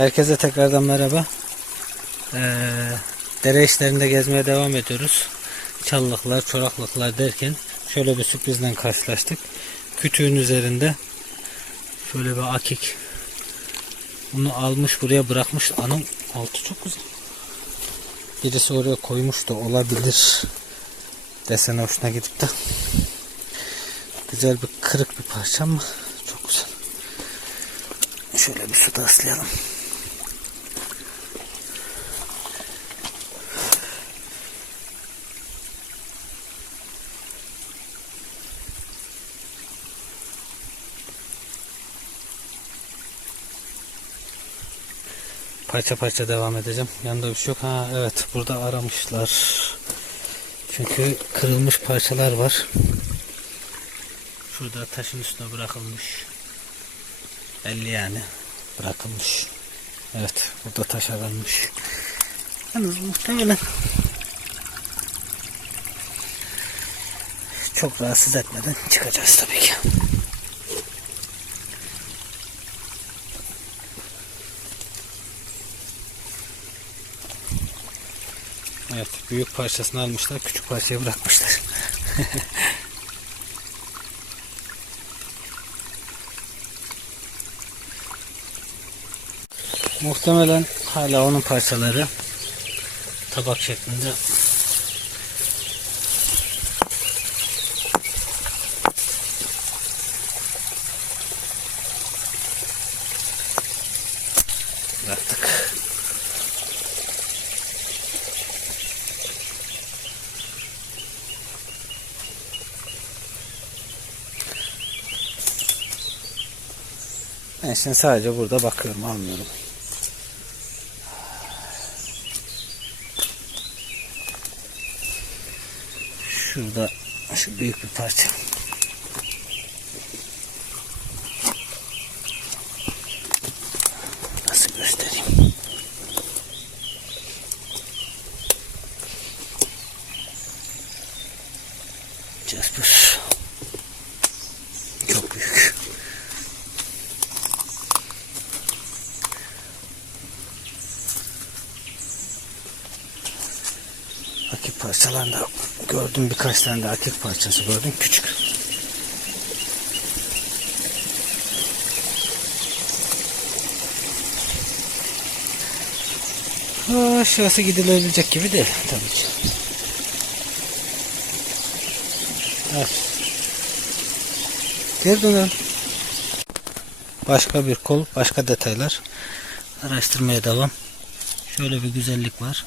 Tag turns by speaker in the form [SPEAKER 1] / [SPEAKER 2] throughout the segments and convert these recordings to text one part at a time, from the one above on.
[SPEAKER 1] Herkese tekrardan merhaba. Ee, dere işlerinde gezmeye devam ediyoruz. Çalılıklar, çoraklıklar derken şöyle bir sürprizle karşılaştık. Kütüğün üzerinde şöyle bir akik. Bunu almış buraya bırakmış. Anam altı çok güzel. Birisi oraya koymuş da olabilir. Desen hoşuna gidip de. Güzel bir kırık bir parça ama çok güzel. Şöyle bir suda ıslayalım. Parça parça devam edeceğim. Yanında bir şey yok. Ha evet burada aramışlar. Çünkü kırılmış parçalar var. Şurada taşın üstüne bırakılmış. Belli yani. Bırakılmış. Evet burada taş aranmış. Yalnız muhtemelen çok rahatsız etmeden çıkacağız tabii ki. Evet büyük parçasını almışlar küçük parçayı bırakmışlar. Muhtemelen hala onun parçaları tabak şeklinde bıraktık. Ben şimdi sadece burada bakıyorum almıyorum. Şurada şu büyük bir parça. Nasıl göstereyim? Jasper. Çok büyük. Akik parçalarında gördüm birkaç tane de akik parçası gördüm küçük. Aa, şurası gidilebilecek gibi değil tabii ki. Evet. Geri dönelim. Başka bir kol, başka detaylar. Araştırmaya devam. Şöyle bir güzellik var.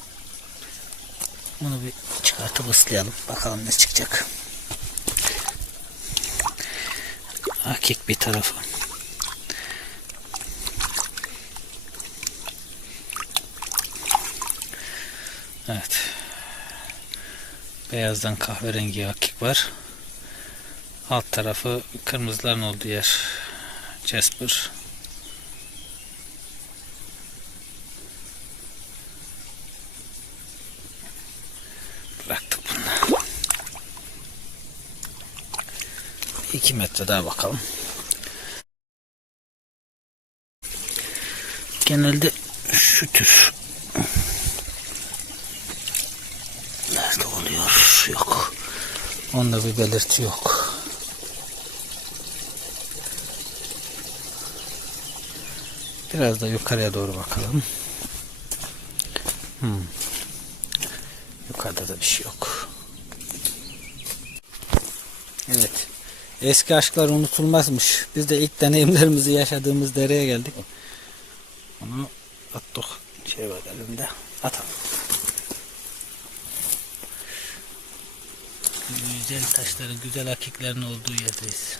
[SPEAKER 1] Bunu bir çıkartıp ıslayalım. Bakalım ne çıkacak. Akik bir tarafı. Evet. Beyazdan kahverengi akik var. Alt tarafı kırmızıların olduğu yer. Jasper. Bıraktık bunu. 2 metre daha bakalım. Genelde şu tür nerede oluyor? Yok. Onda bir belirti yok. Biraz da yukarıya doğru bakalım. Hmm. Yukarıda da bir şey yok. Evet. Eski aşklar unutulmazmış. Biz de ilk deneyimlerimizi yaşadığımız dereye geldik. Onu attık. Şey var elimde. Atalım. Güzel taşların, güzel akiklerin olduğu yerdeyiz.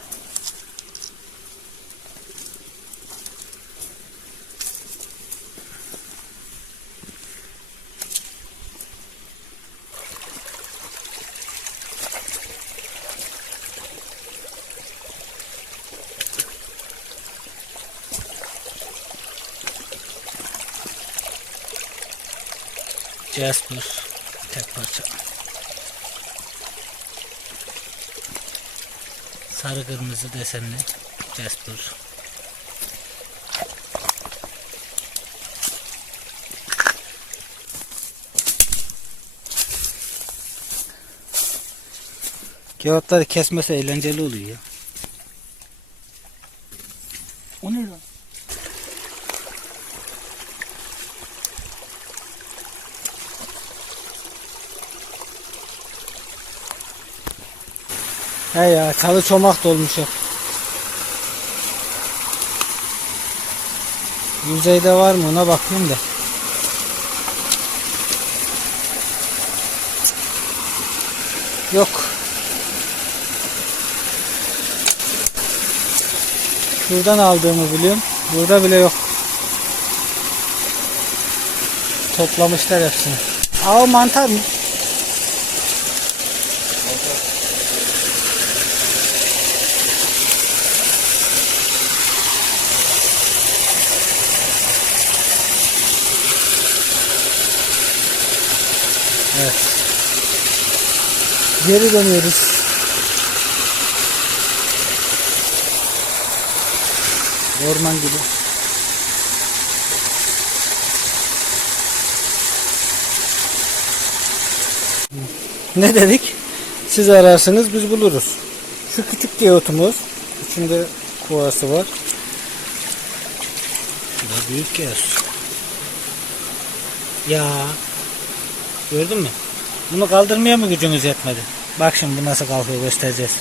[SPEAKER 1] Jasper tek parça. Sarı kırmızı desenli Jasper. Kebapları kesmesi eğlenceli oluyor ya. He ya çalı çomak dolmuş hep. Yüzeyde var mı ona bakayım da. Yok. Şuradan aldığımı biliyorum. Burada bile yok. Toplamışlar hepsini. Aa mantar mı? Evet. Geri dönüyoruz. Orman gibi. Ne dedik? Siz ararsınız biz buluruz. Şu küçük geotumuz. İçinde kovası var. Şu da büyük geos. Ya Gördün mü? Bunu kaldırmaya mı gücümüz yetmedi? Bak şimdi bu nasıl kalkıyor göstereceğiz.